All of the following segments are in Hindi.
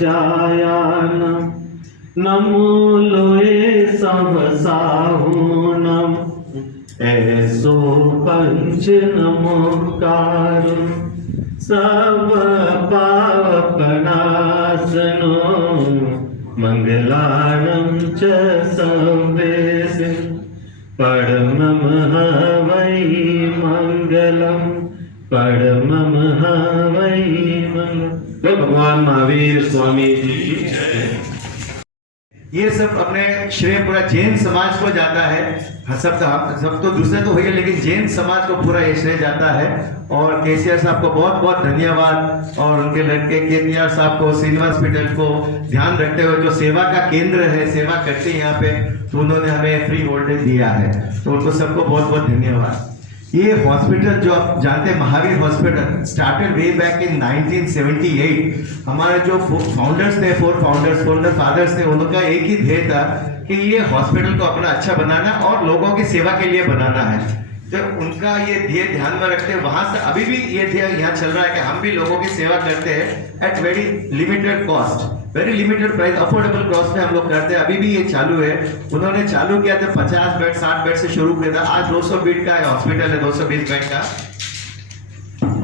जायानम नमो लोए सब साहूनम ऐसो पंच नमोकार सब पापनाशनो मंगलाणं च सर्वेषु परमं वै मंगलम परमं वै मंगलम। भगवान महावीर स्वामी जी की जय। ये सब अपने श्रेय पूरा जैन समाज को जाता है। सब तो दूसरे तो हुए, लेकिन जैन समाज को पूरा ये श्रेय जाता है। और केसीआर साहब को बहुत बहुत धन्यवाद, और उनके लड़के केसीआर साहब को, श्रीनिवास हॉस्पिटल को ध्यान रखते हुए जो सेवा का केंद्र है, सेवा करते हैं यहाँ पे, तो उन्होंने हमें फ्री वोल्टेज दिया है, तो उनको सबको बहुत बहुत धन्यवाद। ये हॉस्पिटल जो आप जानते हैं, Mahavir hospital started way back in 1978। हमारे जो फाउंडर्स थे, फोर फादर्स थे, उनका एक ही ध्येय था कि ये हॉस्पिटल को अपना अच्छा बनाना और लोगों की सेवा के लिए बनाना है। जब उनका ये ध्येय ध्यान में रखते हैं, वहां से अभी भी ये ध्येय यहाँ चल रहा है कि हम भी लोगों की सेवा करते हैं at very limited cost, very limited price, affordable cost में हम लोग करते हैं। अभी भी ये चालू है। उन्होंने चालू किया था 50 बेड 60 बेड से शुरू किया था। आज 200 बेड का हॉस्पिटल है, 220 बेड का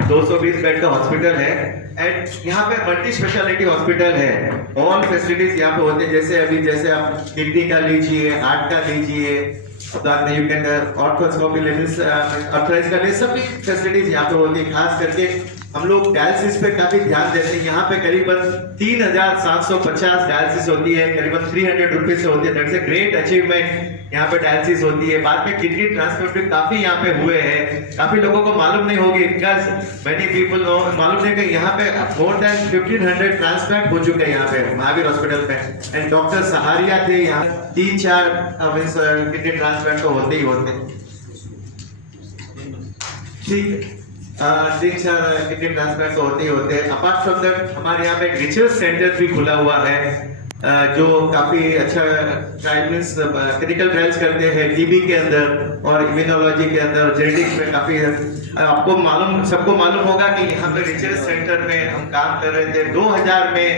220 बेड का हॉस्पिटल है। एंड यहाँ पे मल्टी स्पेशलिटी हॉस्पिटल है। ऑल फैसिलिटीज यहाँ पे होते हैं। जैसे आप किडनी का लीजिए, हार्ट का लीजिए, यू कैन ऑर्थोस्कोपी अर्थराइज का, सभी फैसिलिटीज यहाँ पे होती है। खास करके हम लोग डायलिसिस पे काफी ध्यान देते हैं। यहाँ पे करीबन 3750 डायलिसिस होती है, करीबन 300 रुपीज से होती है। That's a great achievement. यहाँ पे डायलिसिस होती है। बाद में किडनी ट्रांसप्लांट भी काफी यहाँ पे हुए हैं। काफी लोगों को मालूम नहीं होगी, बिकॉज मेनी पीपल नो, मालूम नहीं कि यहाँ पे मोर देन 1500 ट्रांसप्लांट हो चुके हैं यहाँ पे महावीर हॉस्पिटल पे। एंड डॉक्टर सहारिया थे यहाँ, 3-4 किडनी ट्रांसप्लांट तो होते ही होते हैं। ठीक है, 3-4 किडनी ट्रांसप्लांट तो होते ही होते हैं। अपार्ट फ्रॉम दैट हमारे यहाँ पे एक रिसर्च सेंटर भी खुला हुआ है, जो काफी अच्छा क्लिनिकल ट्रायल्स करते हैं टीबी के अंदर और इम्यूनोलॉजी के अंदर, जेनेटिक्स में काफी। सबको मालूम होगा कि यहाँ पे रिसर्च सेंटर में हम काम कर रहे थे। 2000 में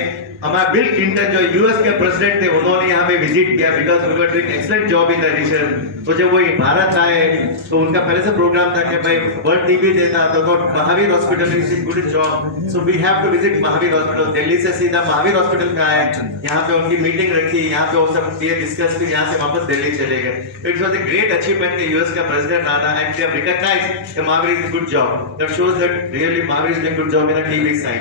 हमारा बिल क्लिंटन जो यूएस के प्रेसिडेंट थे, उन्होंने यहाँ पे विजिट किया, because we were doing excellent job in the research. तो जब वो भारत आए तो उनका पहले से प्रोग्राम था कि भाई वर्ल्ड टीबी देता, तो Mahavir hospital is in good job, so we have to visit Mahavir hospital. Delhi से सीधा महावीर हॉस्पिटल में आए, यहाँ पे उनकी मीटिंग रखी, यहाँ पे वो सब डिस्कस की, यहाँ से वापस दिल्ली चले गए। It was a great achievement कि यूएस का प्रेसिडेंट आना, एंड दे हैव रिकॉग्नाइज्ड कि Mahavir is good job. That shows that really Mahavir is doing good job in the TB side.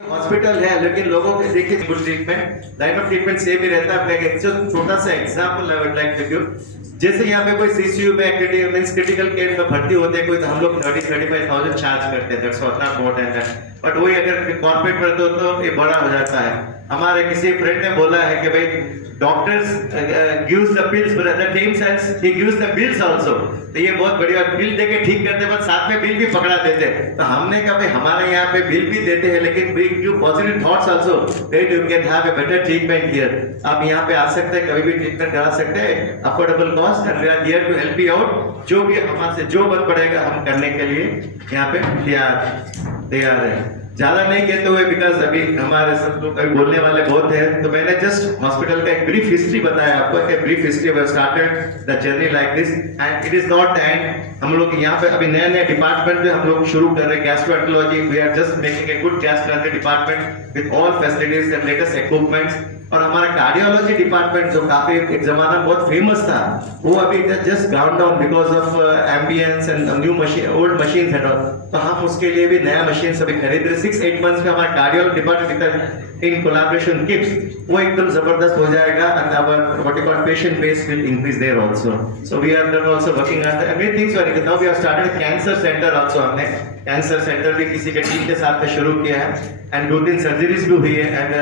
Hospital है, लेकिन लोगों के देखिए good treatment, line of treatment same ही रहता है। एक छोटा सा example I would like to give. जैसे यहाँ पे कोई सीसीयू में क्रिटिकल केयर में भर्ती होते हैं कोई, तो हम लोग 30-35,000 चार्ज करते हैं। That's not more than that. But वही अगर कॉर्पोरेट करते हो तो ये बड़ा हो जाता है। हमारे किसी फ्रेंड ने बोला है कि भाई doctors gives the pills but at the same sense he gives the bills also. तो ये बहुत बढ़िया, बिल देके ठीक करते हैं, साथ में बिल भी पकड़ा देते हैं। तो हमने कहा भाई हमारे यहाँ पे बिल भी देते हैं, लेकिन we give positive thoughts also that you can have a better treatment here. आप यहाँ पे आ सकते हैं, कभी भी ट्रीटमेंट करा सकते हैं, affordable cost, and we are here to help you out. जो भी हमसे जो बन पड़ेगा हम करने के लिए यहाँ पे तैयार है। ज्यादा नहीं कहते हुए, बिकॉज अभी हमारे सब लोग अभी बोलने वाले बहुत हैं, तो मैंने जस्ट हॉस्पिटल का एक ब्रीफ हिस्ट्री बताया आपको। एक brief history we started the journey like this, and it is not the end. हम लोग यहाँ पे अभी नए डिपार्टमेंट में हम लोग शुरू कर रहे हैं, gastroenterology. We are just making a good gastroenterology department with all facilities and latest equipments. और हमारा कार्डियोलॉजी डिपार्टमेंट जो काफी एक जमाना बहुत फेमस था, वो अभी just ground down because of ambience and new machine, old machine है। तो हम उसके लिए भी नया मशीन सभी खरीद रहे। 6-8 मंथ्स में हमारा कार्डियोलॉजी डिपार्टमेंट इन कोलैबोरेशन किप्स वो एकदम जबरदस्त हो जाएगा, and our what you call patient base will increase there also. So we are also working on that every things. और now we have started cancer centre also. हमने कैंसर सेंटर भी किसी के टीम के साथ में शुरू किया है, एंड 2-3 सर्जरीज भी हुई है, and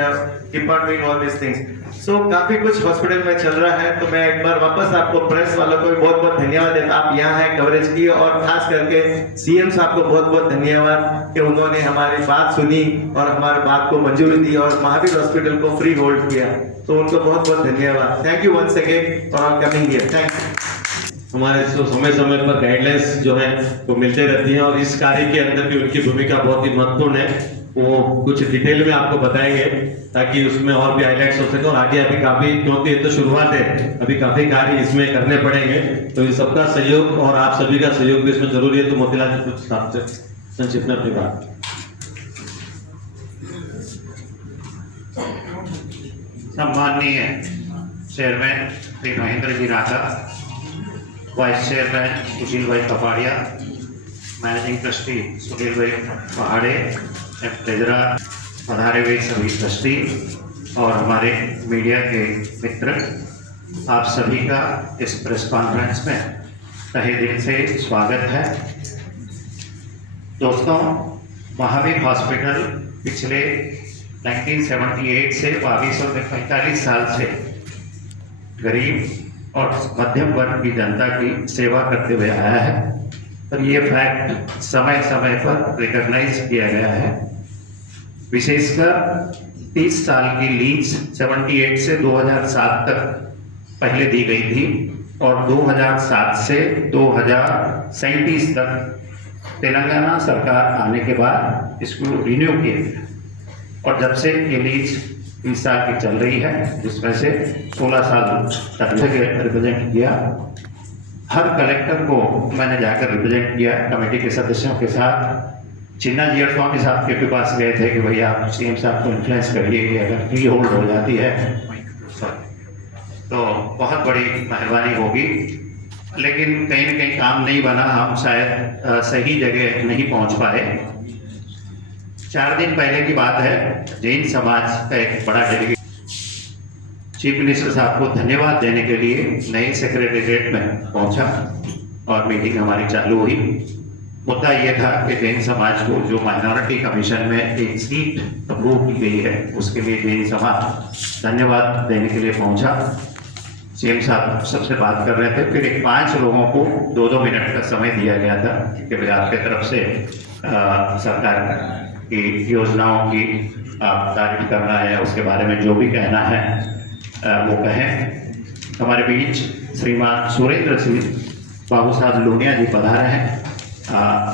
keep on doing all this things. So काफी कुछ हॉस्पिटल में चल रहा है। तो मैं एक बार वापस आपको प्रेस वालों को भी बहुत बहुत धन्यवाद देता। आप यहाँ हैं, कवरेज की, और खास करके सीएम साहब को बहुत बहुत धन्यवाद कि उन्होंने हमारी बात सुनी और हमारी बात को मंजूरी दी और महावीर हॉस्पिटल को फ्री होल्ड किया। तो उनको बहुत बहुत धन्यवाद। Thank you once again for coming here. Thank. हमारे समय समय पर गाइडलाइंस जो है वो मिलते रहती हैं, और इस कार्य के अंदर भी उनकी भूमिका बहुत ही महत्वपूर्ण है। वो कुछ डिटेल में आपको बताएंगे ताकि उसमें और भी हाईलाइट्स हो सके और आगे अभी काफी, क्योंकि ये तो शुरुआत है, अभी काफी कार्य इसमें करने पड़ेंगे, तो ये सबका सहयोग और आप सभी का सहयोग भी इसमें जरूरी है। तो मोतीलाल जी कुछ आपसे संक्षिप्त में अपनी बात। सम्माननीय chairman Shri Mahendra ji राठा, vice chairman सुशील भाई कपाड़िया, मैनेजिंग ट्रस्टी सुनील भाई पहाड़े, ट्रेजरर, पधारे हुए सभी ट्रस्टी और हमारे मीडिया के मित्र, आप सभी का इस प्रेस कॉन्फ्रेंस में तहे दिल से स्वागत है। दोस्तों, महावीर हॉस्पिटल पिछले 1978 से 45 साल से गरीब और मध्यम वर्ग की जनता की सेवा करते हुए आया है और ये फैक्ट समय समय पर रिकॉग्नाइज किया गया है। विशेषकर 30 साल की लीज 78 से 2007 तक पहले दी गई थी और 2007 से 2037 तक तेलंगाना सरकार आने के बाद इसको रिन्यू किया गया और जब से ये लीज 20 साल की चल रही है, जिसमें से 16 साल तक रिप्रेजेंट किया। हर कलेक्टर को मैंने जाकर रिप्रेजेंट किया कमेटी के सदस्यों के साथ। चिन्ना जी स्वामी साहब के पास गए थे कि भैया आप सीएम साहब को इन्फ्लुएंस करिए कि अगर फ्री होल्ड हो जाती है तो बहुत बड़ी मेहरबानी होगी, लेकिन कहीं ना कहीं काम नहीं बना, हम शायद सही जगह नहीं पहुंच पाए। 4 दिन पहले की बात है, जैन समाज का एक बड़ा डेलीगेट चीफ मिनिस्टर साहब को धन्यवाद देने के लिए नए सेक्रेटेरिएट में पहुंचा और मीटिंग हमारी चालू हुई। मुद्दा ये था कि जैन समाज को जो माइनॉरिटी कमीशन में एक सीट अप्रूव की गई है, उसके लिए जैन समाज धन्यवाद देने के लिए पहुंचा। सीएम साहब सबसे बात कर रहे थे, फिर एक 5 लोगों को 2-2 मिनट का समय दिया गया था कि भाई आपके तरफ से सरकार की योजनाओं की आप तारीफ करना है, उसके बारे में जो भी कहना है वो कहें। हमारे बीच श्रीमान सुरेंद्र सिंह बाबू साहब लोनिया जी पधारे हैं।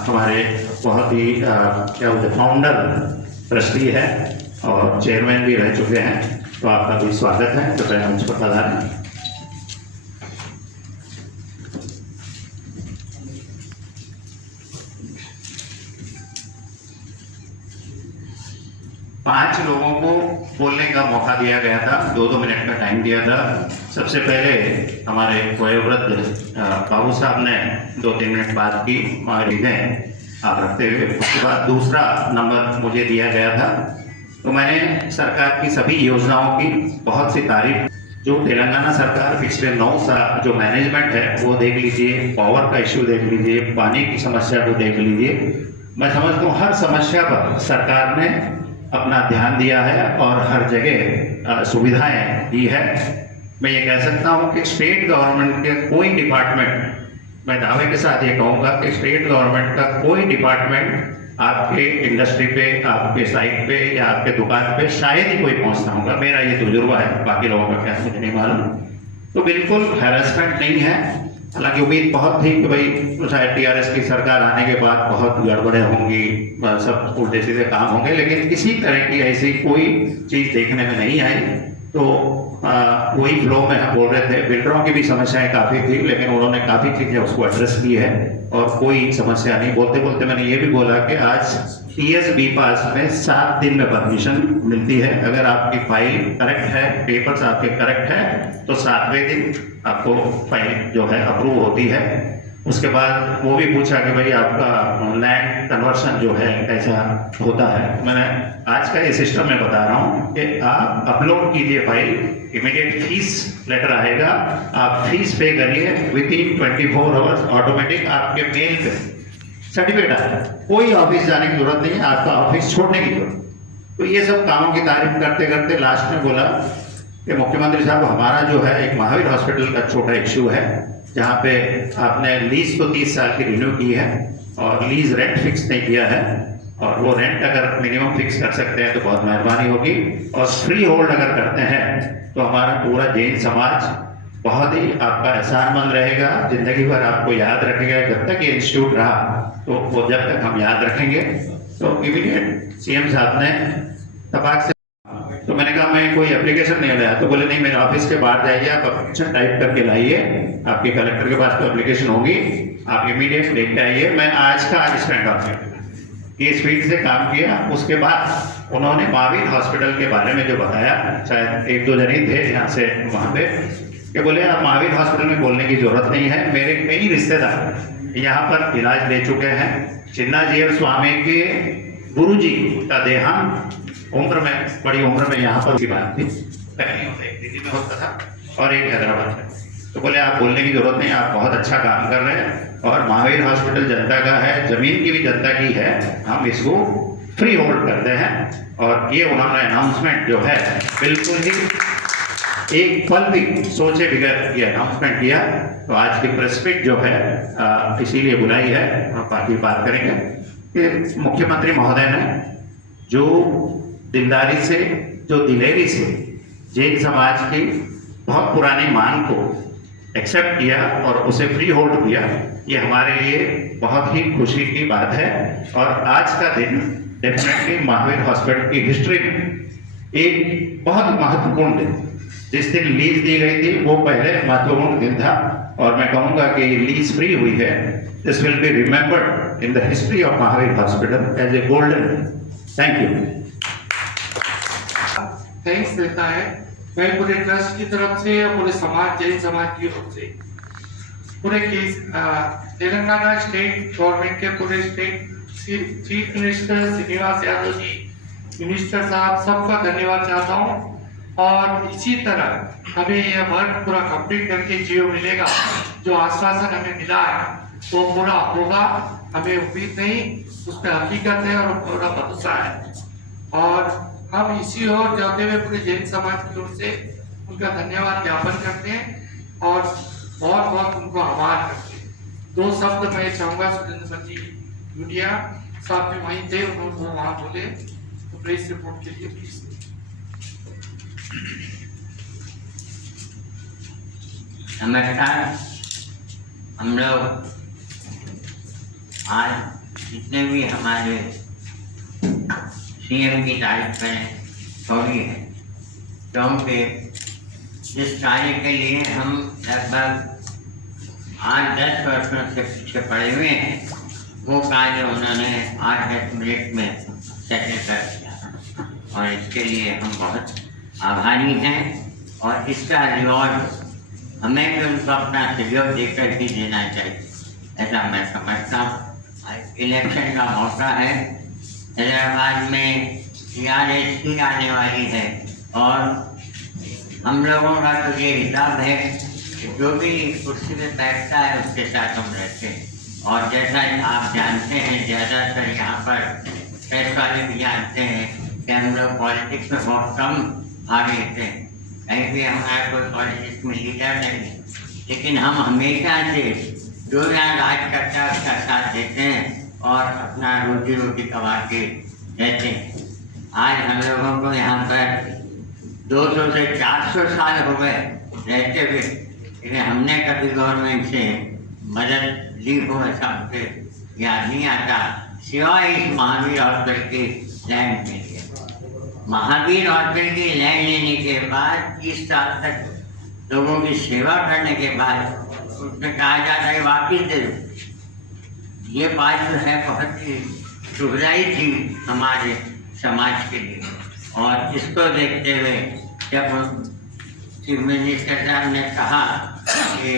हमारे बहुत ही क्या बोलते फाउंडर ट्रस्टी है और चेयरमैन भी रह चुके हैं, तो आपका भी स्वागत है। तो मंच पर पधारें। पांच लोगों को बोलने का मौका दिया गया था, 2-2 मिनट का टाइम दिया था। सबसे पहले हमारे वयोवृद्ध बाबू साहब ने 2-3 मिनट बात की आप रखते हुए। उसके बाद दूसरा नंबर मुझे दिया गया था, तो मैंने सरकार की सभी योजनाओं की बहुत सी तारीफ, जो तेलंगाना सरकार पिछले 9 साल जो मैनेजमेंट है वो देख लीजिए, पावर का इश्यू देख लीजिए, पानी की समस्या को देख लीजिए। मैं समझता हूँ हर समस्या पर सरकार ने अपना ध्यान दिया है और हर जगह सुविधाएं दी है। मैं ये कह सकता हूँ कि स्टेट गवर्नमेंट के कोई डिपार्टमेंट, मैं दावे के साथ ये कहूँगा कि स्टेट गवर्नमेंट का कोई डिपार्टमेंट आपके इंडस्ट्री पे, आपके साइट पे या आपके दुकान पे शायद ही कोई पहुँचता होगा। मेरा ये तजुर्बा है, बाकी लोगों का क्या मुझे नहीं मालूम। तो बिल्कुल हैरेसमेंट नहीं है। हालांकि उम्मीद बहुत थी कि भाई शायद टीआरएस की सरकार आने के बाद बहुत गड़बड़ें होंगी, सब उल्टे सीधे काम होंगे, लेकिन किसी तरह की ऐसी कोई चीज़ देखने में नहीं आई। तो वही फ्लो में हम बोल रहे थे, बिल्डरों की भी समस्याएं काफ़ी थी, लेकिन उन्होंने काफ़ी चीज़ें उसको एड्रेस की है और कोई समस्या नहीं। बोलते बोलते मैंने ये भी बोला कि आज टीएसबी पास में 7 दिन में परमिशन मिलती है। अगर आपकी फाइल करेक्ट है, पेपर्स आपके करेक्ट है, तो 7वें दिन आपको फाइल जो है अप्रूव होती है। उसके बाद वो भी पूछा कि भाई आपका लैंड कन्वर्शन जो है कैसा होता है। मैंने आज का ये सिस्टम में बता रहा हूँ कि आप अपलोड कीजिए फाइल, इमीडिएट फीस लेटर आएगा, आप फीस पे करिए, विदिन 24 आवर्स ऑटोमेटिक आपके मेल पे सर्टिफिकेट आएगा। कोई ऑफिस जाने की जरूरत नहीं है, आपका ऑफिस छोड़ने की जरूरत। तो ये सब कामों की तारीफ करते करते लास्ट में बोला कि मुख्यमंत्री साहब, हमारा जो है एक महावीर हॉस्पिटल का छोटा इश्यू है, जहाँ पे आपने लीज तो 30 साल की रिन्यू की है और लीज रेंट फिक्स नहीं किया है, और वो रेंट अगर मिनिमम फिक्स कर सकते हैं तो बहुत मेहरबानी होगी, और फ्री होल्ड अगर करते हैं तो हमारा पूरा जैन समाज बहुत ही आपका एहसानमंद रहेगा, जिंदगी भर आपको याद रखेगा। जब तक ये इंस्टीट्यूट रहा तो वो जब तक हम याद रखेंगे। तो इमीडिएट सीएम साहब ने तपाक से, तो मैंने कहा मैं कोई एप्लीकेशन नहीं लाया, तो बोले नहीं मेरे ऑफिस के बाहर जाइए, आप एप्लीकेशन टाइप करके लाइए, आपके कलेक्टर के पास तो एप्लीकेशन होगी, आप इमीडिएट लेके आइए। मैं आज का आज स्टैंड ऑफ ये स्पीड से काम किया। उसके बाद उन्होंने महावीर हॉस्पिटल के बारे में जो बताया, शायद एक दो जन ही थे यहाँ से वहाँ पे, कि बोले आप महावीर हॉस्पिटल में बोलने की जरूरत नहीं है, मेरे कई रिश्तेदार यहाँ पर इलाज ले चुके हैं। चिन्नाजीव स्वामी के गुरुजी का देहांत उम्र में, बड़ी उम्र में यहाँ पर की बात थी, एक दिल्ली में होता था और एक हैदराबाद में। तो बोले आप बोलने की जरूरत नहीं, आप बहुत अच्छा काम कर रहे हैं और महावीर हॉस्पिटल जनता का है, जमीन की भी जनता की है, हम इसको फ्री होल्ड करते हैं। और ये उन्होंने अनाउंसमेंट जो है बिल्कुल ही एक पल भी सोचे बगैर ये अनाउंसमेंट किया। तो आज की प्रेस मीट जो है इसीलिए बुलाई है, और बाकी बात करेंगे कि मुख्यमंत्री महोदय ने जो दिलदारी से, जो दिलेरी से जैन समाज की बहुत पुरानी मांग को एक्सेप्ट किया और उसे फ्री होल्ड किया, ये हमारे लिए बहुत ही खुशी की बात है। और आज का दिन डेफिनेटली महावीर हॉस्पिटल की हिस्ट्री में एक बहुत महत्वपूर्ण दिन, जिस दिन लीज दी गई थी वो पहले महत्वपूर्ण दिन था, और मैं कहूँगा कि लीज फ्री हुई है, this will be remembered in the history of Mahavir hospital as a golden. Thank you. Thanks देता है मैं पूरे ट्रस्ट की तरफ से और पूरे समाज, जैन समाज की ओर से, पूरे तेलंगाना स्टेट गवर्नमेंट के पूरे state chief minister Shrinivas Yadav ji, minister साहब, सबका धन्यवाद चाहता हूँ। और इसी तरह हमें यह वर्क पूरा कंप्लीट करके जियो मिलेगा, जो आश्वासन हमें मिला है वो पूरा होगा, हमें उम्मीद नहीं, उस पर हकीकत है और पूरा भरोसा है। और हम इसी ओर जाते हुए पूरे जैन समाज की ओर से उनका धन्यवाद ज्ञापन करते हैं और बहुत बहुत उनको आभार करते हैं। दो शब्द मैं चाहूँगा, सुरेंद्र जी मीडिया साहब भी वहीं थे, उन्होंने वहाँ बोले, तो प्रेस रिपोर्ट के लिए प्लीज। नमस्कार। हम लोग आज जितने भी हमारे सीएम की तारीफ करें थोड़ी है, क्योंकि जिस कार्य के लिए हम लगभग 8-10 वर्षों से पीछे पड़े हुए हैं, वो कार्य उन्होंने 8-10 मिनट में सेटल कर दिया, और इसके लिए हम बहुत आभारी हैं। और इसका रिवॉर्ड हमें भी उनको अपना सहयोग देकर ही देना चाहिए, ऐसा मैं समझता हूँ। इलेक्शन का मौका है, हैदराबाद में टीआरएस ही आने वाली है, और हम लोगों का तो ये हिसाब है कि जो भी कुर्सी पे बैठता है उसके साथ हम रहते हैं। और जैसा आप जानते हैं, ज़्यादातर यहाँ पर प्रेस वाले भी जानते हैं कि हम लोग पॉलिटिक्स में बहुत कम भाग लेते हैं, कहीं भी हमारा कोई पॉलिटिक्स में लीडर नहीं है, लेकिन हम हमेशा से जो यहाँ राज करता है उसका साथ देते हैं और अपना रोजी रोटी कमा के रहते हैं। आज हम लोगों को यहाँ पर 200 से 400 साल हो गए रहते हुए, लेकिन हमने कभी गवर्नमेंट से मदद ली हो ऐसा मुझे याद नहीं आता, सिवाय इस महावीर हॉस्पिटल की लैंड के लिए। महावीर हॉस्पिटल की लैंड लेने के बाद 30 साल तक लोगों की सेवा करने के बाद उसमें कहा जाता है वापिस दे दो। ये बात जो है बहुत ही दुखदाई थी हमारे समाज के लिए, और इसको देखते हुए जब चीफ मिनिस्टर साहब ने कहा कि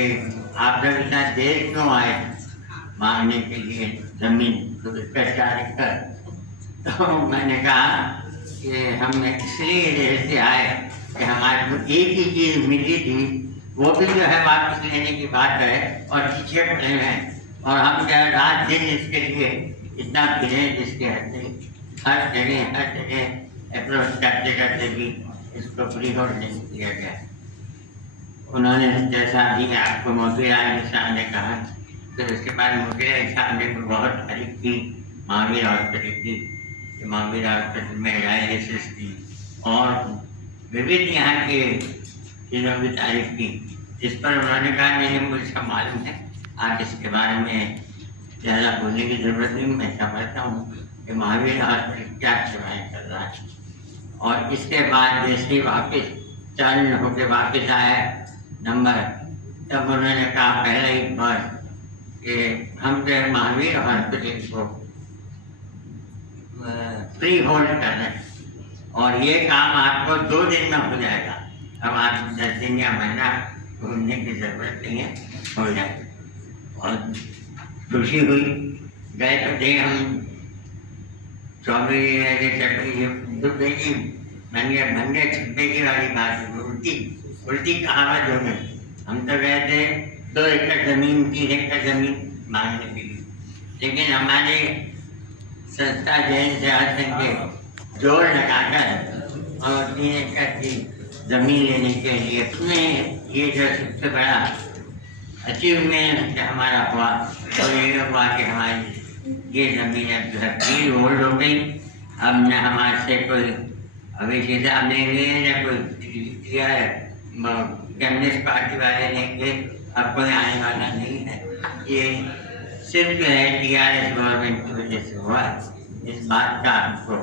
आप लोग इतना देर क्यों आए मांगने के लिए जमीन 4 एकड़, तो मैंने कहा कि हम इसलिए देर से आए कि हमारे को एक ही चीज़ मिली थी, वो भी जो है वापस लेने की बात है, और पीछे पड़े हैं, और हम जो रात दिन इसके लिए इतना फिरे जिसके हर जगह अप्रोच करते करते भी इसको फ्री होल्ड नहीं किया गया। उन्होंने जैसा भी आपको मोदी साहब ने कहा, फिर उसके बाद मोदी साहब ने बहुत तारीफ की महावीर हॉस्पिटल की, महावीर हॉस्पिटल में डायलिसिस की और विविध यहाँ के चीज़ों की तारीफ की। इस पर उन्होंने कहा नहीं मुझे मालूम है, आप इसके बारे में ज़्यादा बोलने की ज़रूरत नहीं, मैं समझता हूँ कि महावीर हॉस्पिटल क्या सेवाएं कर रहा है। और इसके बाद जैसे वापस टर्न होके वापस आया नंबर, तब उन्होंने कहा पहले ही बार कि हम जो महावीर हॉस्पिटल को फ्री होल्ड कर रहे हैं और ये काम आपको 2 दिन में हो जाएगा। अब आप 10 दिन या महीना घूमने की जरूरत नहीं है, हो जाएगा। और खुशी हुई, गए तो थे हम 24 भंगे छुपे की वाली बात, उल्टी कहावत हो गई। हम तो गए थे 2 एकड़ जमीन 3 एकड़ जमीन मांगने के लिए, लेकिन हमारे संस्था जैन सेवा संघ के जोड़ लगाकर और 3 एकड़ की जमीन लेने के लिए उसमें ये जो सबसे बड़ा अचीवमेंट हमारा हुआ, और ये हुआ कि हमारी ये जमीन अब जो है फ्री होल्ड हो गई। अब न हमारे से कोई अभिषेक लेंगे न कोई कम्युनिस्ट पार्टी वाले लेंगे, अब कोई आने वाला नहीं है। ये सिर्फ जो है TRS गवर्नमेंट की वजह से हुआ। इस बात का आपको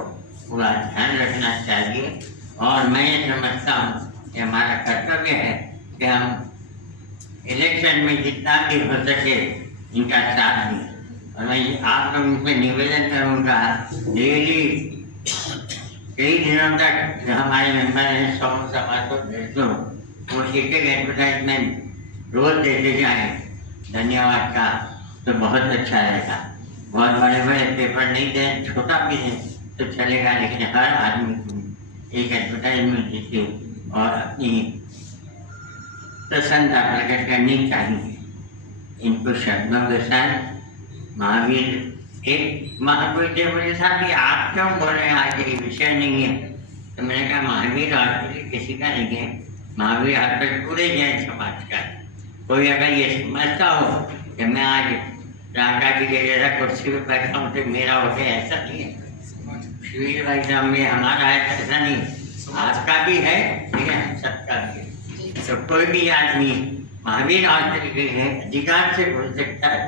पूरा ध्यान रखना चाहिए और मैं ये समझता हूँ कि हमारा कर्तव्य है कि हम इलेक्शन में जितना भी हो सके इनका साथ दें। और मैं आप लोगों से निवेदन करूँगा, डेली कई दिनों तक जो हमारे मेंबर हैं 100 समाज को भेज दो, वो एक एडवर्टाइजमेंट रोज देते जाएं धन्यवाद का, तो बहुत अच्छा रहेगा। बहुत बड़े बड़े पेपर नहीं दें, छोटा भी है तो चलेगा, लेकिन हर आदमी को एक एडवर्टाइजमेंट देके और अपनी प्रसन्नता प्रकट करनी चाहिए। इनको शब्दों के साथ महावीर एक महावीर थे, बोले साहब ये आप क्यों बोल रहे हैं, आज ये विषय नहीं है। तो मैंने कहा महावीर हॉस्पिटल किसी का नहीं है, महावीर हॉस्पिटल पूरे जैन समाज का। कोई अगर ये समझता हो कि मैं आज रांका जी के जैसा कुर्सी पर बैठा हूँ तो मेरा हो गया, ऐसा नहीं है। शिविर भाई साहब में हमारा है, ऐसा नहीं, आपका भी है, ठीक है, सबका भी है। तो कोई भी आदमी महावीर हॉस्पिटल के लिए अधिकार से बोल सकता है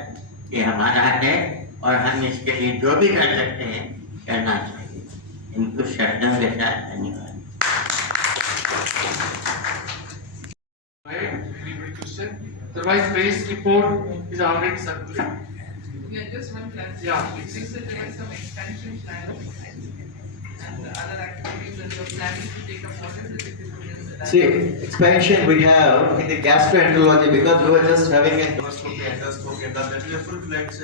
कि हमारा है और हम इसके लिए जो भी कर सकते हैं करना चाहिए। इनको शब्दों के साथ धन्यवाद। Otherwise, base report is already circulated. Yeah, just one clarification. Yeah, please. You said there was some expansion plan and the other activities that you're planning to take up. What is it? If you could just elaborate. See, expansion we have in the gastroenterology, because we were just having a endoscopy and that is a full-fledged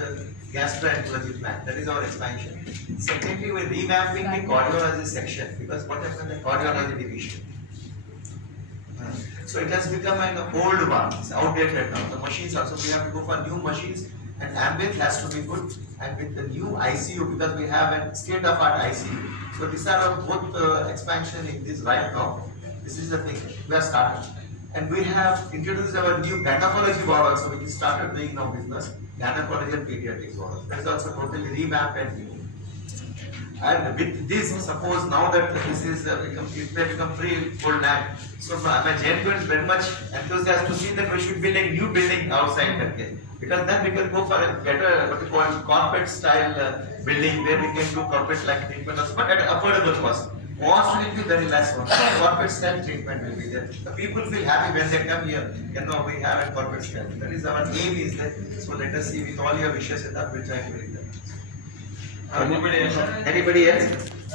gastroenterology plan. That is our expansion. Secondly, we're revamping the cardiology section, because what happened in the cardiology division? So it has become an old one, it's outdated now. The machines also, we have to go for new machines, and ambient has to be good, and with the new ICU, because we have a state-of-art ICU. So these are our both expansion in this right now. This is the thing, we are starting. And we have introduced our new gynecology ward also, which is started doing now business, gynecology and pediatrics ward. That is also totally revamped and new. And with this, suppose now that this is it may become free full land. So my Jain is very much enthusiastic to see that we should build a new building outside Karke. Because then we can go for a better, what we call corporate style building, where we can do corporate like treatment, but at affordable cost. Cost will be very less one. Corporate style treatment will be there. The people feel happy when they come here. You know, we have a corporate style. That is our aim is that. So let us see with all your wishes and that we'll try to bring that. Anybody else? I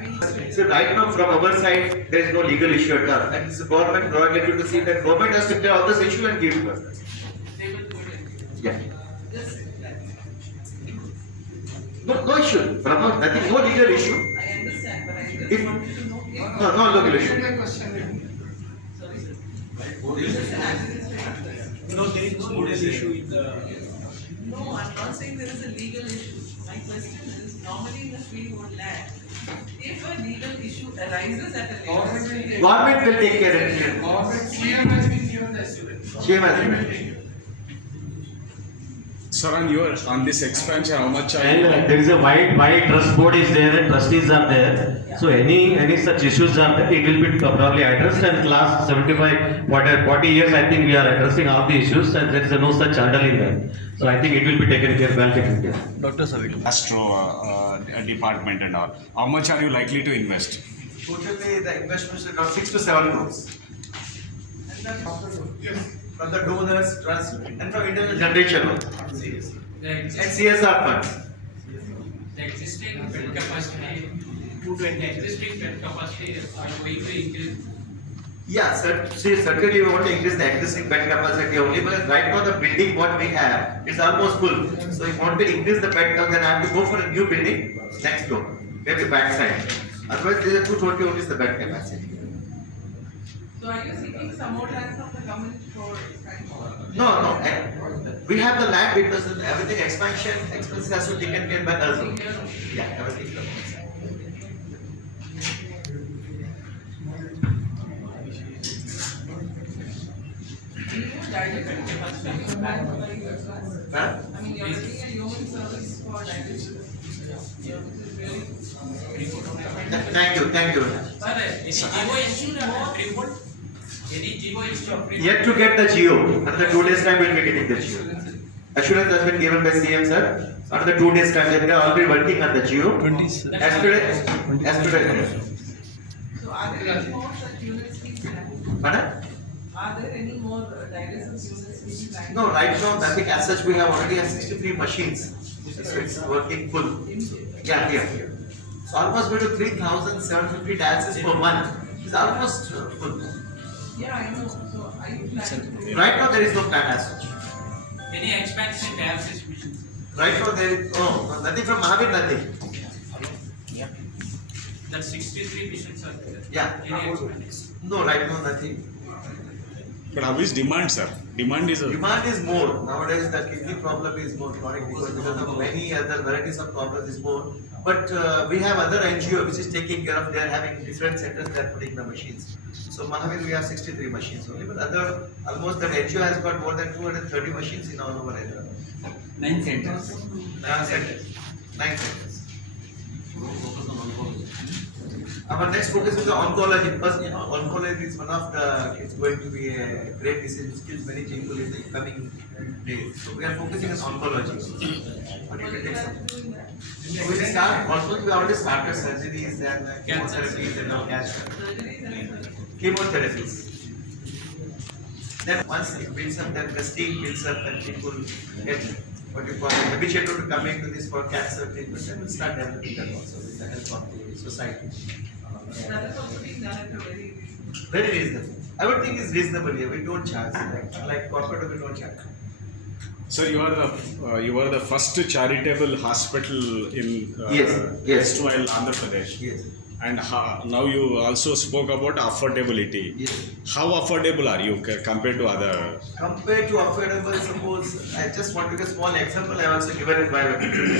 mean, So right now from our side, there is no legal issue at all. And this is government prerogative to see that government has to clear all this issue and give to us. they will do it. Yeah. Just, No issue. Pramod, nothing, no legal issue. I understand, but I just If- wanted to know if. No legal issue. Sorry, sir. Just an administrative. No, there is no legal issue in the. No, I'm not saying there is a legal issue. My question is, normally in the freehold land, if a legal issue arises at a later stage. Government will take care of it. Government CM has been given the assurance. CM has been. Sir, on this expansion, how much are And you? there is a wide trust board is there and trustees are there. So any such issues are there, it will be probably addressed, and last 40 years I think we are addressing all the issues and there is no such hurdle in that. So I think it will be taken care. Astro department and all. How much are you likely to invest? Totally, the investment is around 6 to 7 crores. From the donors, trust, and from internal generation. And CSR funds. The existing bed capacity, the existing bed capacity are going to increase. Yeah, certainly we want to increase the existing bed capacity only, but right now the building what we have is almost full. So if you want to increase the bed count, then I have to go for a new building next door, maybe backside. Otherwise, there are 220 only is the bed capacity. So are you seeking some more land from the government for expansion? No. We have the land because everything expenses has to be taken care by us. Yeah, everything. Do you dialysis capacity plan for the years? Huh? I mean, you're looking at human service for dialysis. Yeah, this is really. Thank you. Sir, any GO issue of report? Any GO issue of report? Yet to get the GO. Another 2 days time we'll be getting the GO. Assurance has been given by CM sir. Another 2 days time they are already working on the GO. Yesterday. So are there any more such units being planned? Madam? Are there any more dialysis units being planned? No, right now nothing as such. We have already have 63 machines. So it's working full. Yeah, here. So almost we do 3,750 dialysis per month. It's almost full. Yeah, I know. So are you planning to? Right now there is no plan as such. Any expansion in dialysis missions? Right now there is nothing from Mahavir, nothing. That 63 missions are there. Yeah. Any expansion? No, right now nothing. But how is demand, sir? Demand is Demand is more. Nowadays the kidney problem is more chronic because of many other varieties of problems is more. But we have other NGO which is taking care of, they are having different centers, they are putting the machines. So Mahavir we have 63 machines only, but other, almost the NGO has got more than 230 machines in all over Hyderabad. 9 centers. 9 centers. 9 centers. Our next focus is the oncology because oncology is one of the, it's going to be a great disease which kills many people in the coming days. So we are focusing on oncology. What do you take some? So we start, also we already started surgeries and chemotherapies and all cancer. Chemotherapies. Then once it builds up, then the steam builds up and people get what you call habituated to coming to this for cancer treatment, then we'll start developing that also with the help of the society. That is also being done at a very Very reasonable. I would think it's reasonable here. We don't charge. Like corporate, we don't charge. Sir, you are the first charitable hospital in Yes. erstwhile Andhra Pradesh. Yes. And now you also spoke about affordability. Yes. How affordable are you compared to other? Compared to affordable, suppose I just want to give a small example. I also given in my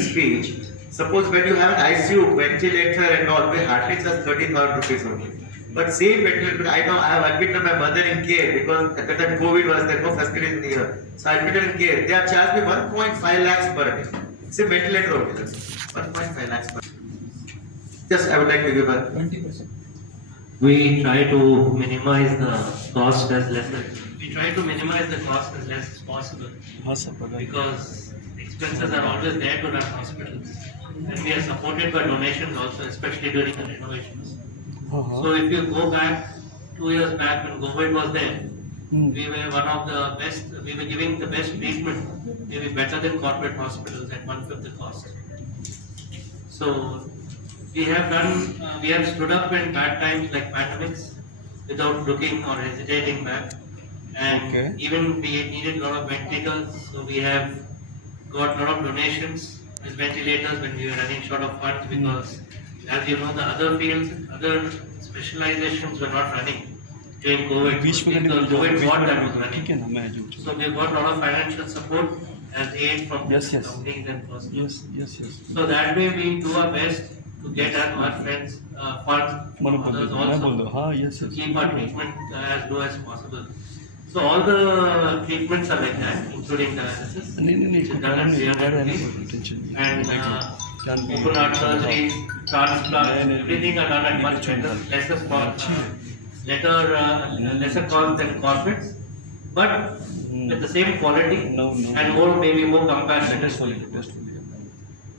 speech. Suppose when you have an ICU, ventilator and all, we hardly charge 30,000 rupees only. But same ventilator, I know I have admitted my mother in care because at the time COVID was there, no facilities in the year. So I admitted in care. They have charged me 1.5 lakhs per day. Same ventilator only, that's 1.5 lakhs per day. Just I would like to give a 20%. We try to minimize the cost as less as possible because expenses are always there to run hospitals, and we are supported by donations also, especially during the renovations. So if you go back 2 years back when COVID was there, we were one of the best. We were giving the best treatment, maybe better than corporate hospitals at 1/5 the cost. So we have stood up in bad times like pandemics without looking or hesitating back. And even we needed a lot of ventilators, so we have got a lot of donations as ventilators when we were running short of funds because, as you know, the other fields, other specializations were not running during COVID. The COVID ward that was running. So we got a lot of financial support as aid from different companies and persons. So that way we do our best to get as much funds from others also to keep our treatment as low as possible. So all the treatments are like that, including dialysis, which is done at 300 rupees. And open heart surgery, transplant, everything are done at much better, lesser cost, lesser cost than corporates, but with the same quality and more, maybe more compassionate.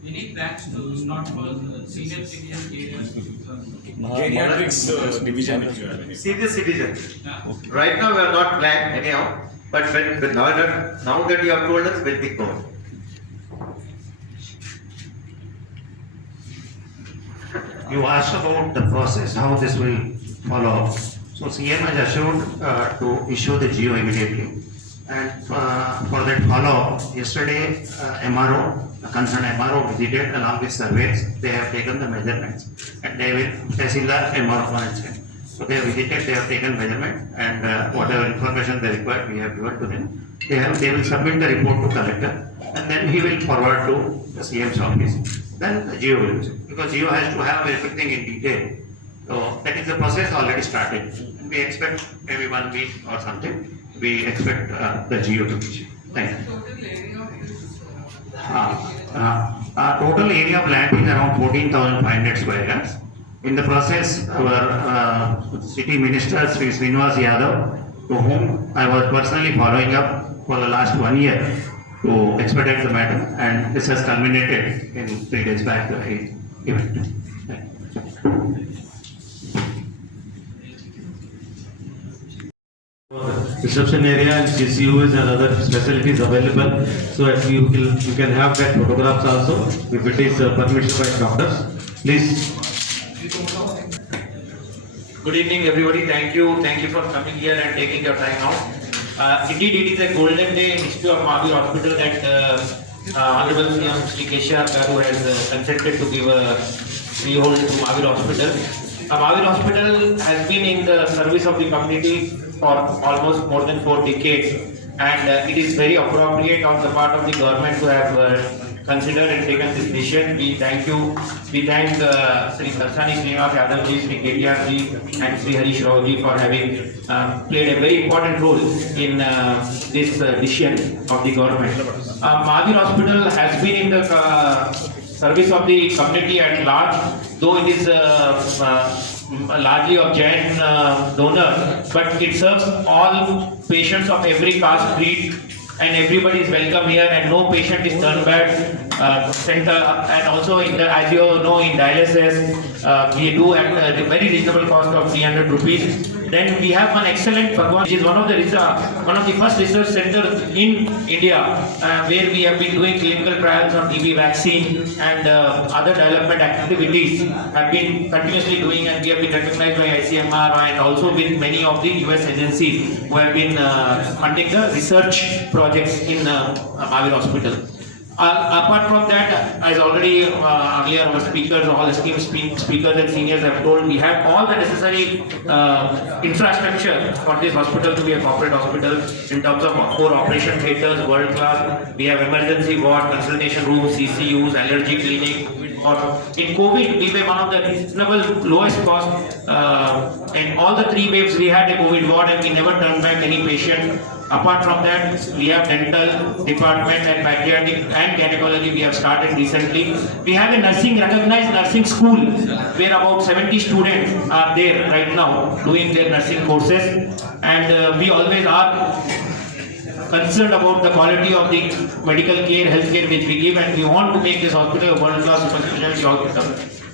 Any plans to start for senior citizen areas? Geriatrics division if you have any. Senior citizen. Yeah. Right now we are not planned anyhow, but now that you have told us, we'll think over. You asked about the process, how this will follow. So CM has assured to issue the GO immediately. And for that follow, yesterday MRO, concerned MRO visited along with surveys. They have taken the measurements and they will, Tehsildar MRO management. So they have visited, they have taken measurement and whatever information they require, we have given to them. They will submit the report to collector and then he will forward to the CM's office. Then the GO will, because GO has to have everything in detail. So that is the process already started. And we expect maybe 1 week or something. We expect the GO to issue. Thank you. Total area of this. Total area of land is around 14,500 square yards. In the process, our city minister Sri Srinivas Yadav, to whom I was personally following up for the last 1 year to expedite the matter, and this has culminated in 3 days back event. Reception area and CCUs and other facilities available. So if you can have that photographs also, if it is permission by doctors. Please. Good evening, everybody. Thank you for coming here and taking your time out. Indeed, it is a golden day in history of Mahavir Hospital that Honorable CM Sri K.C.R. Garu has consented to give a freehold to Mahavir Hospital. Mahavir Hospital has been in the service of the community for almost more than 4 decades, and it is very appropriate on the part of the government to have considered and taken this decision. We thank you. We thank Sri Darsani Srinivas Yadav ji, Sri KTR ji, and Sri Harish Rao ji for having played a very important role in this decision of the government. Mahavir Hospital has been in the service of the community at large, though it is largely of Jain donor, but it serves all patients of every caste, creed, and everybody is welcome here, and no patient is turned back. Center, and also as you know, in dialysis, we do at a very reasonable cost of 300 rupees. Then we have one excellent Bhagwan, which is one of the first research centers in India, where we have been doing clinical trials on TB vaccine and other development activities have been continuously doing, and we have been recognized by ICMR and also with many of the US agencies who have been funding the research projects in Mahavir Hospital. Apart from that, as already earlier our speakers, all esteemed speakers and seniors have told, we have all the necessary infrastructure for this hospital to be a corporate hospital in terms of 4 operation theatres, world class. We have emergency ward, consultation rooms, CCUs, allergy clinic. In COVID, we were one of the reasonable lowest cost. In all the 3 waves, we had a COVID ward and we never turned back any patient. Apart from that, we have dental department and pediatric and gynecology we have started recently. We have a recognized nursing school where about 70 students are there right now doing their nursing courses, and we always are concerned about the quality of the medical care, health care which we give, and we want to make this hospital a world-class super specialty hospital.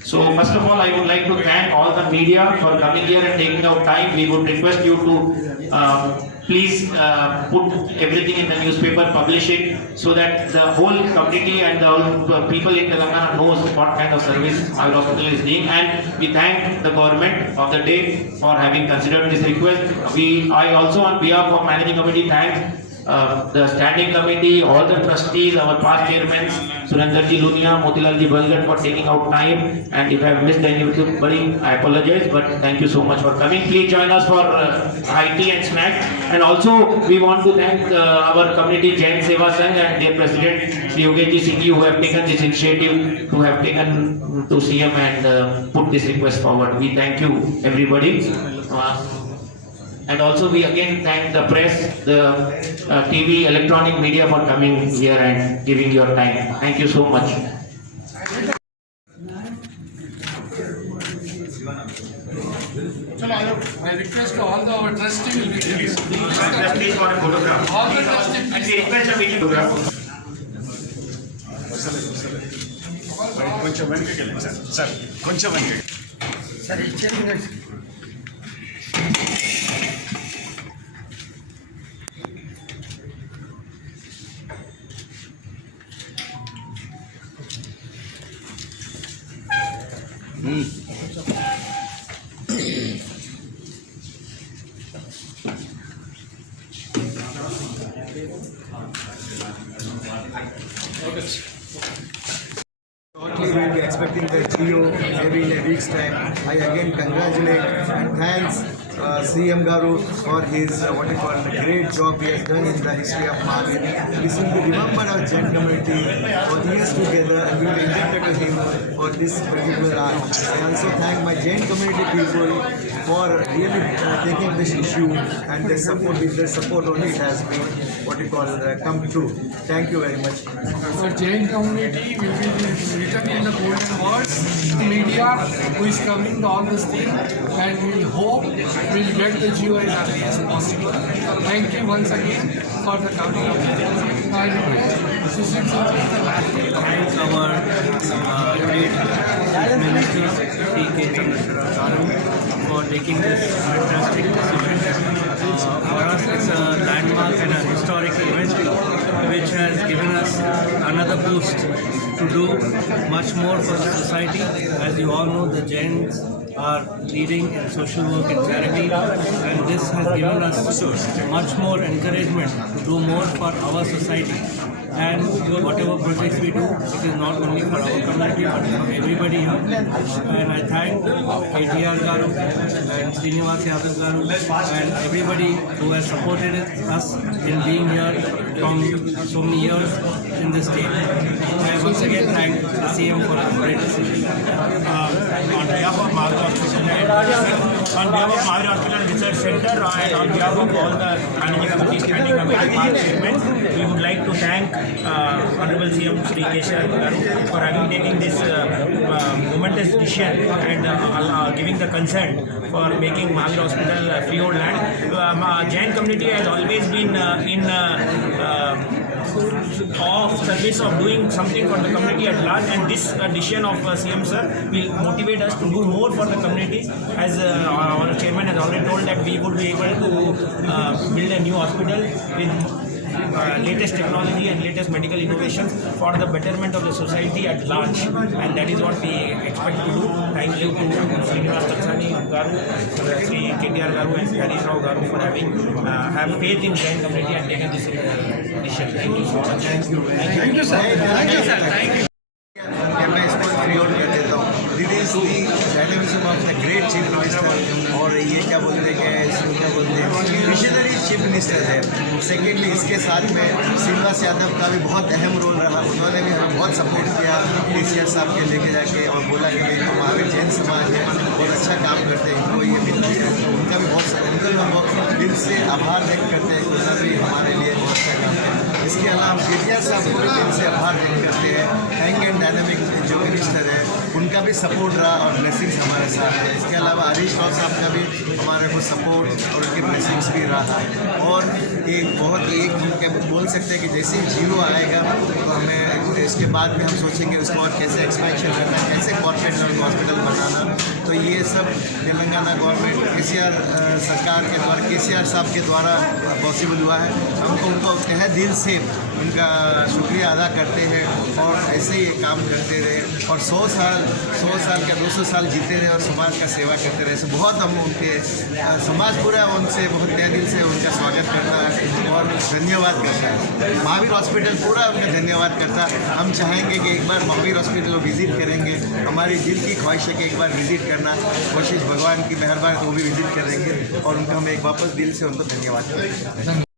So first of all, I would like to thank all the media for coming here and taking out time. We would request you to please put everything in the newspaper, publish it, so that the whole community and the whole people in Telangana knows what kind of service our hospital is doing. And we thank the government of the day for having considered this request. I also, on behalf of managing committee, thank the standing committee, all the trustees, our past chairmen, Surendraji Lunia, Motilalji Balgat, for taking out time. And if I have missed anybody, I apologize, but thank you so much for coming. Please join us for high tea and snack. And also, we want to thank our community, Jain Seva Sangh, and their president, Sri Yogesh Singh, who have taken this initiative, who have taken to CM and put this request forward. We thank you, everybody. And also we again thank the press, the TV, electronic media for coming here and giving your time. Thank you so much. I request all our trustee will be here. Please for a photograph. All the trustee. And we request a meeting photograph. కొంచెం వెనక్కి వెళ్ళండి సార్. సార్ కొంచెం వెనక్కి. Shortly we'll be expecting the GO maybe in a week's time. I again congratulate and thanks CM Garu for his great job he has done in the history of Mahavir. This will be remembered our Jain community for years together, and we will be indebted to him for this particular art. I also thank my Jain community people for really taking this issue and their support. With their support only it has been come true. Thank you very much. Our Jain community will be written in the golden words. Media who is covering all this thing, and we hope we'll get the GO as early as possible. Thank you once again for the coming. Thanks our great Minister T.K. Chandrasekhar Garu for taking this fantastic decision. For us, it's a landmark and a historic event which has given us another boost to do much more for the society. As you all know, the Jains are leading in social work and charity, and this has given us much more encouragement to do more for our society. And whatever projects we do, it is not only for our community but for everybody here. And I thank KTR Garu and Srinivas Yadav Garu and everybody who has supported us in being here from so many years in this state. I once again thank the CM for a great decision. On behalf of Mahavir Hospital and Research Center and on behalf of all the managing committee, standing committee, park chairman, we would like to thank Honorable CM Shri Keshav Garu for having taken this momentous decision and giving the consent for making Mahavir Hospital a freehold land. Jain community has always been in of service of doing something for the community at large, and this decision of CM sir will motivate us to do more for the community. As our chairman has already told that we would be able to build a new hospital with latest technology and latest medical innovations for the betterment of the society at large, and that is what we expect to do. Thank you to Srinivas Garu, Sri KTR Garu and Harish Rao Garu for having have faith in Jain community and taken this decision. Thank you so much. Thank you, sir. Thank you, sir. Thank you. मैं इसको फ्री आउट कर देता हूँ. This is the dynamism of the great chief minister. और ये क्या बोलते हैं, इसको क्या बोलते हैं, विजनरी चीफ मिनिस्टर है. सेकेंडली इसके साथ में श्रीनिवास यादव का भी बहुत अहम रोल रहा. उन्होंने भी हमें बहुत सपोर्ट किया केसीआर साहब के लेके जाके और बोला कि भाई हमारे जैन समाज है बहुत अच्छा काम करते हैं, इनको ये मिलती है. तो उनका भी बहुत दिल से आभार व्यक्त करते हैं. उन्होंने भी हमारे लिए बहुत अच्छा काम किया. इसके अलावा हम केसीआर साहब को भी दिल से आभार व्यक्त करते हैं. यंग एंड डायनामिक जो मिनिस्टर है उनका भी सपोर्ट रहा और ब्लेसिंग्स हमारे साथ है. इसके अलावा हरीश राव साहब का भी हमारे को सपोर्ट और उनकी ब्लेसिंग्स भी रहा. और एक बहुत एक हम बोल सकते हैं कि जैसे ही जीरो आएगा तो हमें इसके बाद में हम सोचेंगे उसको और कैसे एक्सपेंशन करना, कैसे कॉर्पोरेट हॉस्पिटल बनाना. तो ये सब तेलंगाना गवर्नमेंट केसीआर सरकार के द्वारा केसीआर साहब के द्वारा पॉसिबल हुआ है. हमको उनको तहे दिल से उनका शुक्रिया अदा करते हैं और ऐसे ही काम करते रहे और 100 साल का 200 साल जीते रहे और समाज का सेवा करते रहे. बहुत हम उनके समाज पूरा उनसे बहुत तहे दिल से उनका स्वागत करता है और धन्यवाद करता है. महावीर हॉस्पिटल पूरा उनका धन्यवाद करता है. हम चाहेंगे कि एक बार महावीर हॉस्पिटल विजिट करेंगे. हमारी दिल की ख्वाहिश है कि एक बार विजिट करना. कोशिश भगवान की मेहरबानी तो वो भी विजिट करेंगे और उनका हम एक वापस दिल से उनको धन्यवाद करेंगे.